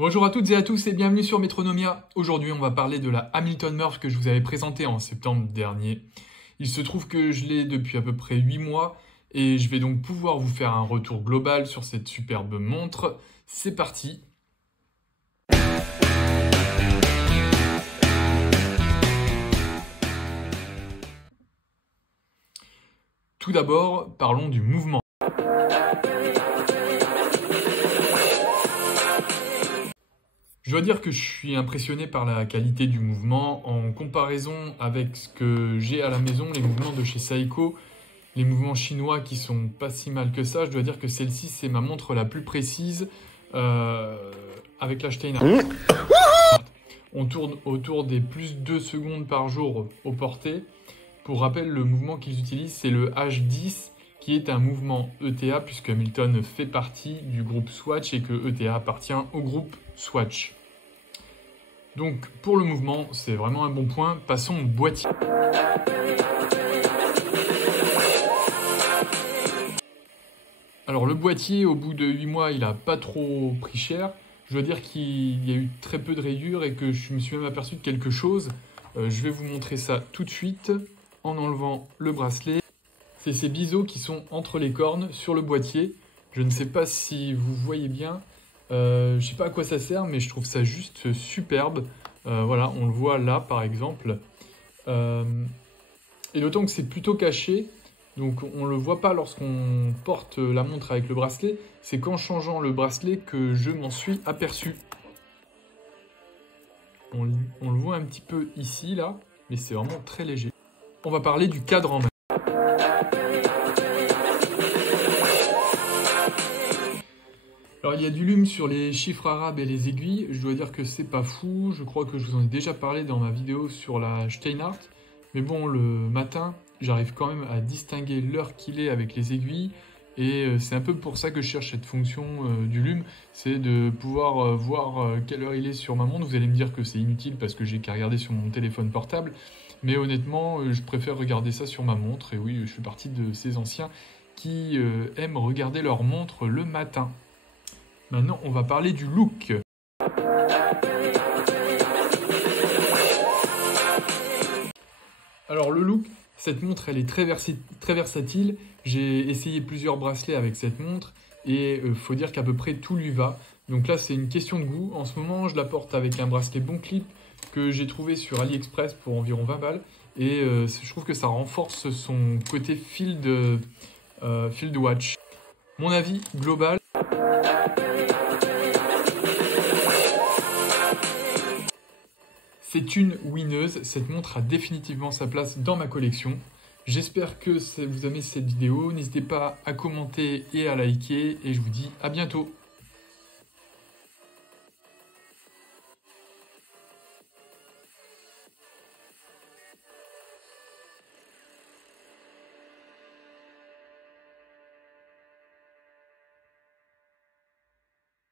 Bonjour à toutes et à tous et bienvenue sur Metronomia. Aujourd'hui, on va parler de la Hamilton Murph que je vous avais présentée en septembre dernier. Il se trouve que je l'ai depuis à peu près 8 mois et je vais donc pouvoir vous faire un retour global sur cette superbe montre. C'est parti. Tout d'abord, parlons du mouvement. Je dois dire que je suis impressionné par la qualité du mouvement. En comparaison avec ce que j'ai à la maison, les mouvements de chez Seiko, les mouvements chinois qui sont pas si mal que ça, je dois dire que celle-ci, c'est ma montre la plus précise avec la Steinhardt. On tourne autour des plus 2 secondes par jour au porté. Pour rappel, le mouvement qu'ils utilisent, c'est le H10, qui est un mouvement ETA, puisque Hamilton fait partie du groupe Swatch et que ETA appartient au groupe Swatch. Donc, pour le mouvement, c'est vraiment un bon point. Passons au boîtier. Alors, le boîtier, au bout de 8 mois, il n'a pas trop pris cher. Je dois dire qu'il y a eu très peu de rayures et que je me suis même aperçu de quelque chose. Je vais vous montrer ça tout de suite en enlevant le bracelet. C'est ces biseaux qui sont entre les cornes sur le boîtier. Je ne sais pas si vous voyez bien. Je ne sais pas à quoi ça sert, mais je trouve ça juste superbe. Voilà, on le voit là, par exemple. Et d'autant que c'est plutôt caché. Donc on ne le voit pas lorsqu'on porte la montre avec le bracelet. C'est qu'en changeant le bracelet que je m'en suis aperçu. On le voit un petit peu ici, là. Mais c'est vraiment très léger. On va parler du cadran. Alors il y a du lume sur les chiffres arabes et les aiguilles, je dois dire que c'est pas fou, je crois que je vous en ai déjà parlé dans ma vidéo sur la Steinhardt, mais bon, le matin, j'arrive quand même à distinguer l'heure qu'il est avec les aiguilles, et c'est un peu pour ça que je cherche cette fonction du lume, c'est de pouvoir voir quelle heure il est sur ma montre. Vous allez me dire que c'est inutile parce que j'ai qu'à regarder sur mon téléphone portable, mais honnêtement, je préfère regarder ça sur ma montre, et oui, je fais partie de ces anciens qui aiment regarder leur montre le matin. Maintenant, on va parler du look. Alors le look, cette montre, elle est très versatile. J'ai essayé plusieurs bracelets avec cette montre et faut dire qu'à peu près tout lui va. Donc là, c'est une question de goût. En ce moment, je la porte avec un bracelet Bon Clip que j'ai trouvé sur AliExpress pour environ 20 balles. Et je trouve que ça renforce son côté field watch. Mon avis global. C'est une winneuse, cette montre a définitivement sa place dans ma collection. J'espère que vous aimez cette vidéo, n'hésitez pas à commenter et à liker et je vous dis à bientôt.